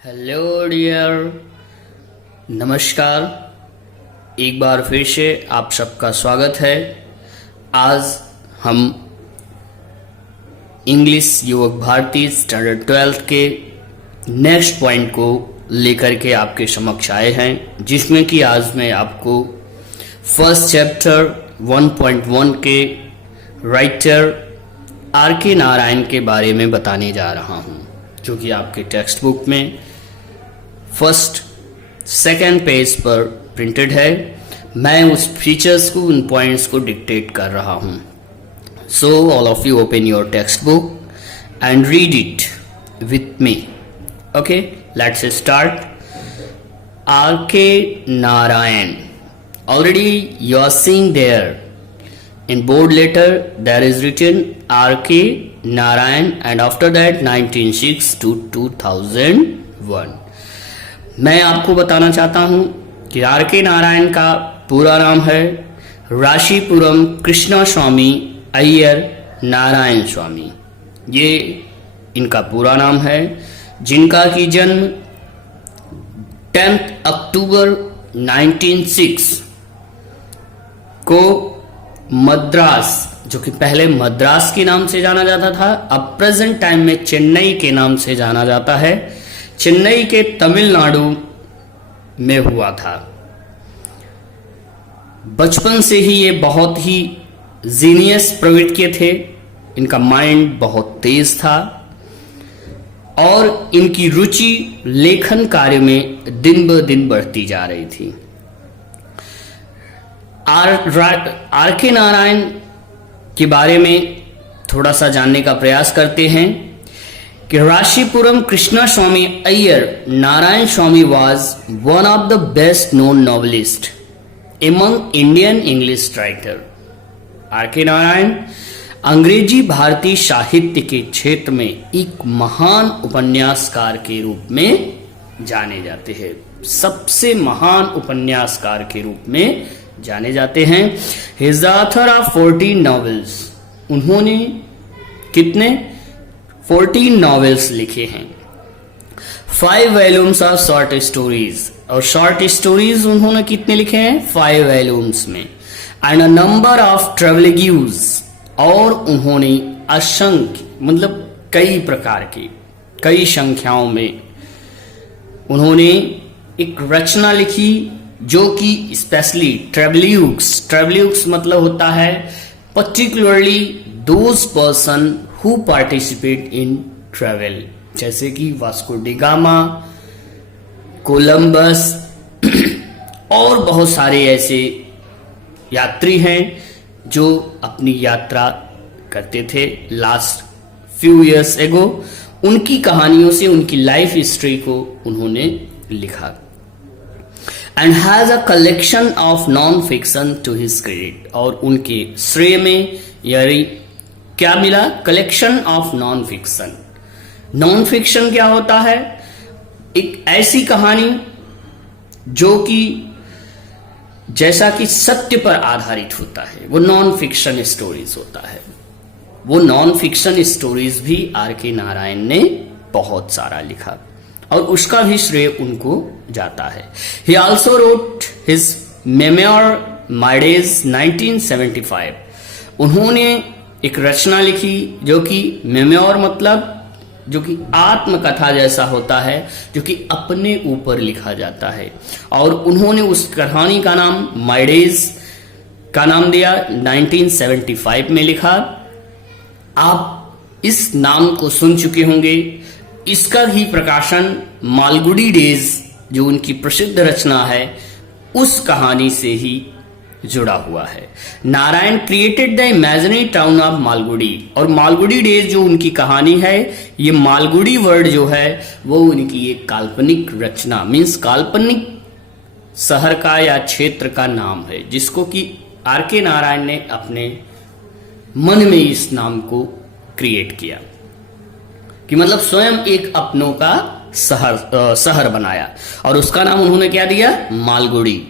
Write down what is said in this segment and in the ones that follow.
Hello dear, नमस्कार। एक बार फिर से आप सबका स्वागत है। आज हम इंग्लिश युवक भारती स्टैंडर्ड 12 के नेक्स्ट पॉइंट को लेकर के आपके समक्ष आए हैं, जिसमें कि आज मैं आपको फर्स्ट चैप्टर 1.1 के राइटर आर के नारायण के बारे में बताने जा रहा हूं, जो कि आपके टेक्स्ट बुक में फर्स्ट सेकेंड पेज पर प्रिंटेड है। मैं उस फीचर्स को, उन पॉइंट्स को डिक्टेट कर रहा हूं। So all of you open your text book and read it with me. Okay, let's start. R K Narayan, already you are seeing there in board letter there is written R.K. Narayan and after that 1906 to 2001। मैं आपको बताना चाहता हूं कि are K Narayan का पूरा नाम है राशीपुरम कृष्णा स्वामी अय्यर नारायण स्वामी। ये इनका पूरा नाम है, जिनका की जन्म 10 अक्टूबर 1906 को मद्रास, जो कि पहले मद्रास के नाम से जाना जाता था, अब प्रेजेंट टाइम में चेन्नई के नाम से जाना जाता है, चेन्नई के तमिलनाडु में हुआ था। बचपन से ही ये बहुत ही जीनियस प्रवृत्ति के थे। इनका माइंड बहुत तेज था और इनकी रुचि लेखन कार्य में दिन ब दिन बढ़ती जा रही थी। आर के नारायण के बारे में थोड़ा सा जानने का प्रयास करते हैं कि Rasipuram Krishnaswami Iyer Narayanaswami was one of the best known novelist among Indian English writer. R K Narayan अंग्रेजी भारतीय साहित्य के क्षेत्र में एक महान उपन्यासकार के रूप में जाने जाते हैं। सबसे महान उपन्यासकार के रूप में जाने जाते हैं। He is the author of 14 novels. उन्होंने कितने 14 नॉवेल्स लिखे हैं। 5 वॉल्यूम्स ऑफ शॉर्ट स्टोरीज, और शॉर्ट स्टोरीज उन्होंने कितने लिखे हैं 5 वॉल्यूम्स में। एंड अ नंबर ऑफ ट्रेवलिग्यूज, और उन्होंने असंख्य मतलब कई प्रकार के, कई संख्याओं में उन्होंने एक रचना लिखी, जो कि स्पेशली ट्रेवल्यूक्स मतलब होता है particularly those person who participate in travel, जैसे कि वास्को डी गामा, कोलंबस और बहुत सारे ऐसे यात्री हैं जो अपनी यात्रा करते थे लास्ट फ्यू इयर्स एगो। उनकी कहानियों से, उनकी लाइफ हिस्ट्री को उन्होंने लिखा। And has a collection of non fiction to his credit, और उनके श्रेय में यानी क्या मिला, collection of non fiction. Non fiction क्या होता है, एक ऐसी कहानी जो कि जैसा कि सत्य पर आधारित होता है, वो नॉन फिक्शन स्टोरीज होता है। वो नॉन फिक्शन स्टोरीज भी आर के नारायण ने बहुत सारा लिखा और उसका भी श्रेय उनको जाता है। He also wrote his memoir my days 1975। उन्होंने एक रचना लिखी जो कि मेमोयर मतलब जो कि आत्मकथा जैसा होता है, जो कि अपने ऊपर लिखा जाता है, और उन्होंने उस कहानी का नाम माय डेज का नाम दिया, 1975 में लिखा। आप इस नाम को सुन चुके होंगे। इसका ही प्रकाशन मालगुडी डेज, जो उनकी प्रसिद्ध रचना है, उस कहानी से ही जुड़ा हुआ है। Narayan created the imaginary town of Malgudi, और मालगुडी डेज जो उनकी कहानी है, ये मालगुडी वर्ड जो है वो उनकी एक काल्पनिक रचना, मीन्स काल्पनिक शहर का या क्षेत्र का नाम है, जिसको कि आर के नारायण ने अपने मन में इस नाम को क्रिएट किया, कि मतलब स्वयं एक अपनों का शहर बनाया, और उसका नाम उन्होंने क्या दिया, मालगुडी।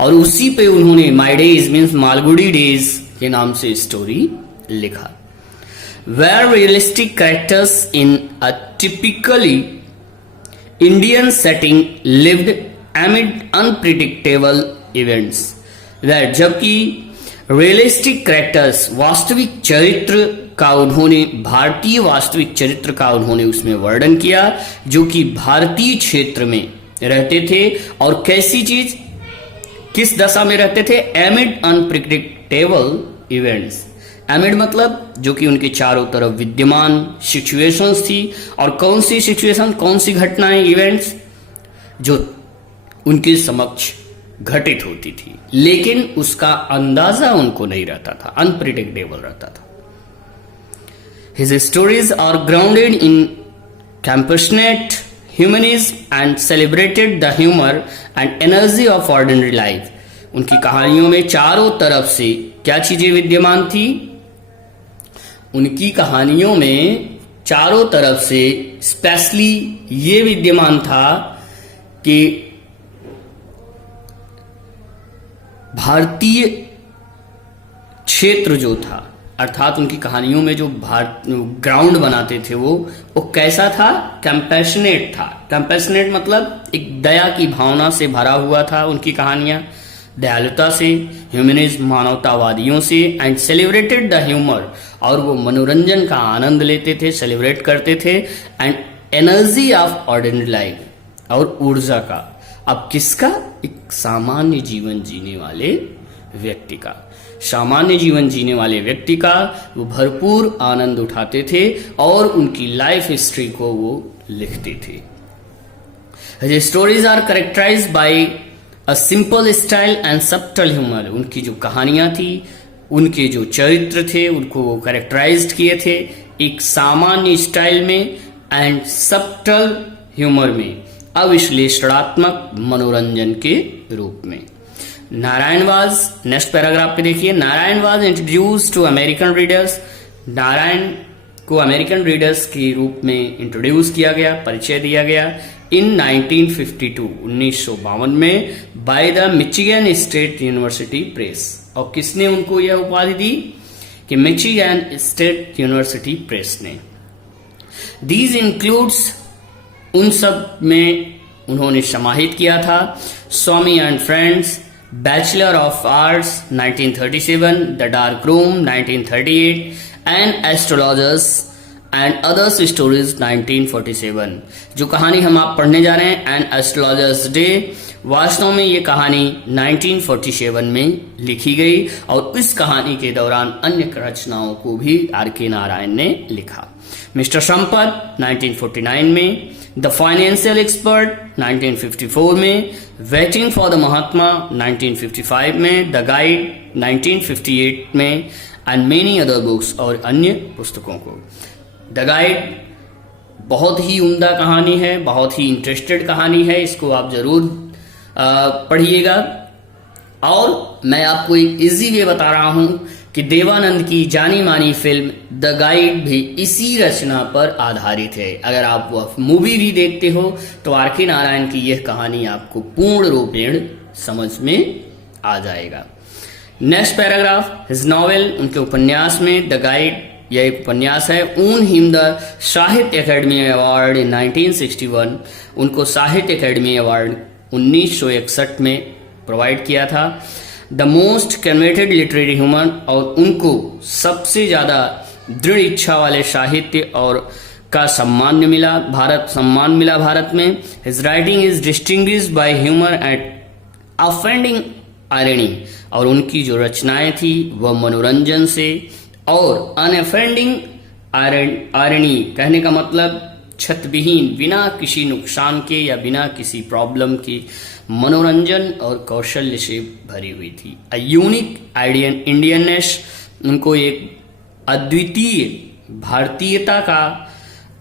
और उसी पे उन्होंने my days means Malgudi days के नाम से स्टोरी लिखा। Where realistic characters in a typically Indian setting lived amid unpredictable events. That जबकि रियलिस्टिक कैरेक्टर्स वास्तविक चरित्र का उन्होंने भारतीय वास्तविक चरित्र का उन्होंने उसमें वर्णन किया जो कि भारतीय क्षेत्र में रहते थे और कैसी चीज किस दशा में रहते थे एमिड अनप्रिडिक्टेबल इवेंट्स। एमिड मतलब जो कि उनके चारों तरफ विद्यमान सिचुएशंस थी और कौन सी सिचुएशन कौन सी घटनाएं इवेंट्स जो उनके समक्ष घटित होती थी लेकिन उसका अंदाजा उनको नहीं रहता था, अनप्रिडिक्टेबल रहता था। His stories are grounded in compassionate humanism and celebrated the humor and energy of ordinary life. उनकी कहानियों में चारों तरफ से क्या चीजें विद्यमान थी? उनकी कहानियों में चारों तरफ से स्पेशली ये विद्यमान था कि भारतीय क्षेत्र जो था अर्थात उनकी कहानियों में जो ग्राउंड बनाते थे वो कैसा था? कंपैशनेट था। कंपैशनेट मतलब एक दया की भावना से भरा हुआ था उनकी कहानियां, दयालुता से, ह्यूमनिज्म मानवतावादियों से, एंड सेलिब्रेटेड द ह्यूमर और वो मनोरंजन का आनंद लेते थे, सेलिब्रेट करते थे, and energy of ordinary life और ऊर्जा का। अब किसका? एक सामान्य जीवन जीने वाले व्यक्ति का। सामान्य जीवन जीने वाले व्यक्ति का वो भरपूर आनंद उठाते थे और उनकी लाइफ हिस्ट्री को वो लिखते थे। Stories are characterised by a simple style and subtle humour. उनकी जो कहानियां थी, उनके जो चरित्र थे, उनको वो करेक्टराइज्ड किए थे एक सामान्य स्टाइल में एंड सब्टल ह्यूमर में, अविश्लेषणात्मक मनोरंजन के रूप में। नारायण वाज, नेक्स्ट पैराग्राफ पे देखिए, Narayan was introduce to American readers. Narayan को अमेरिकन रीडर्स के रूप में इंट्रोड्यूस किया गया, परिचय दिया गया इन 1952 1952 में by the Michigan State University Press. और किसने उनको यह उपाधि दी? कि मिचिगन स्टेट यूनिवर्सिटी प्रेस ने। दीज इंक्लूड्स, उन सब में उन्होंने समाहित किया था Swami and friends, bachelor of arts 1937, the dark room 1938 and astrologers and others stories 1947। जो कहानी हम आप पढ़ने जा रहे हैं एंड एस्ट्रोलॉजर्स डे, वास्तव में ये कहानी 1947 में लिखी गई और इस कहानी के दौरान अन्य रचनाओं को भी आर के नारायण ने लिखा। मिस्टर संपत 1949 में, द फाइनेंशियल एक्सपर्ट 1954 में, वेटिंग फॉर द महात्मा 1955 में, द गाइड 1958 में एंड मेनी अदर बुक्स और अन्य पुस्तकों को। द गाइड बहुत ही उम्दा कहानी है, बहुत ही इंटरेस्टेड कहानी है, इसको आप जरूर पढ़िएगा। और मैं आपको एक इजी वे बता रहा हूं कि देवानंद की जानी मानी फिल्म द गाइड भी इसी रचना पर आधारित है। अगर आप वह मूवी भी देखते हो तो आर के नारायण की यह कहानी आपको पूर्ण रूपेण समझ में आ जाएगा। नेक्स्ट पैराग्राफ, हिज नॉवेल, उनके उपन्यास में द गाइड, यह एक उपन्यास है। ऊन हिम द साहित्य अकेडमी अवार्ड इन 1961, उनको साहित्य अकेडमी अवार्ड 1961 में प्रोवाइड किया था। The most converted literary human, और उनको सबसे ज्यादा दृढ़ इच्छा वाले साहित्य और का सम्मान मिला, सम्मान मिला भारत में। His writing is distinguished by humour and offending irony, और उनकी जो रचनाएं थी वह मनोरंजन से और अनऑफेंडिंग आयरनी, कहने का मतलब छतविहीन, बिना किसी नुकसान के या बिना किसी प्रॉब्लम के मनोरंजन और कौशल्य से भरी हुई थी। अ यूनिक आइडियन इंडियननेस, उनको एक अद्वितीय भारतीयता का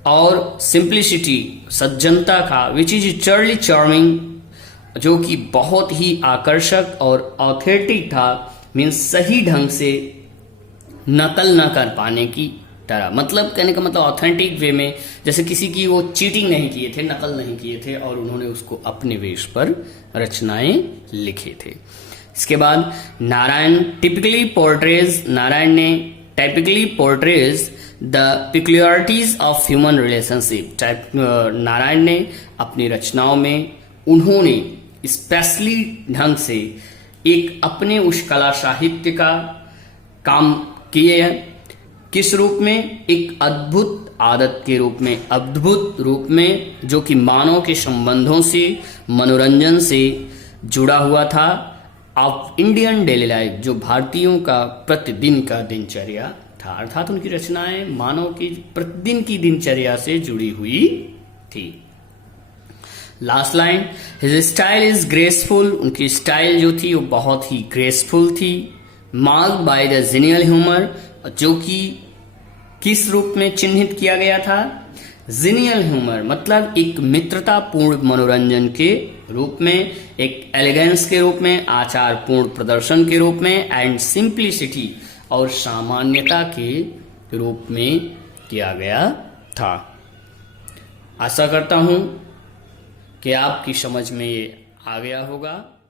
और सिंप्लिसिटी, सज्जनता का, विच इज इटरली चार्मिंग, जो कि बहुत ही आकर्षक और ऑथेंटिक था, मीन्स सही ढंग से नकल न कर पाने की तरह। मतलब कहने का मतलब ऑथेंटिक वे में, जैसे किसी की वो चीटिंग नहीं किए थे, नकल नहीं किए थे और उन्होंने उसको अपने वेश पर रचनाएं लिखे थे। इसके बाद नारायण टिपिकली पोर्ट्रेज, नारायण ने typically portrays the peculiarities of human relationship. Narayan ने अपनी रचनाओं में उन्होंने स्पेशली ढंग से एक अपने उस कला साहित्य का काम किए हैं। किस रूप में? एक अद्भुत आदत के रूप में, अद्भुत रूप में, जो कि मानव के संबंधों से, मनोरंजन से जुड़ा हुआ था। ऑफ इंडियन डेली लाइफ, जो भारतीयों का प्रतिदिन का दिनचर्या था, अर्थात उनकी रचनाएं मानव की प्रतिदिन की दिनचर्या से जुड़ी हुई थी। Last line, his style is graceful, उनकी स्टाइल जो थी वो बहुत ही ग्रेसफुल थी। Marked by the genial humour, जो कि किस रूप में चिन्हित किया गया था? जीनियल ह्यूमर मतलब एक मित्रतापूर्ण मनोरंजन के रूप में, एक एलिगेंस के रूप में, आचारपूर्ण प्रदर्शन के रूप में, एंड सिंप्लिसिटी और सामान्यता के रूप में किया गया था। आशा करता हूं कि आपकी समझ में ये आ गया होगा।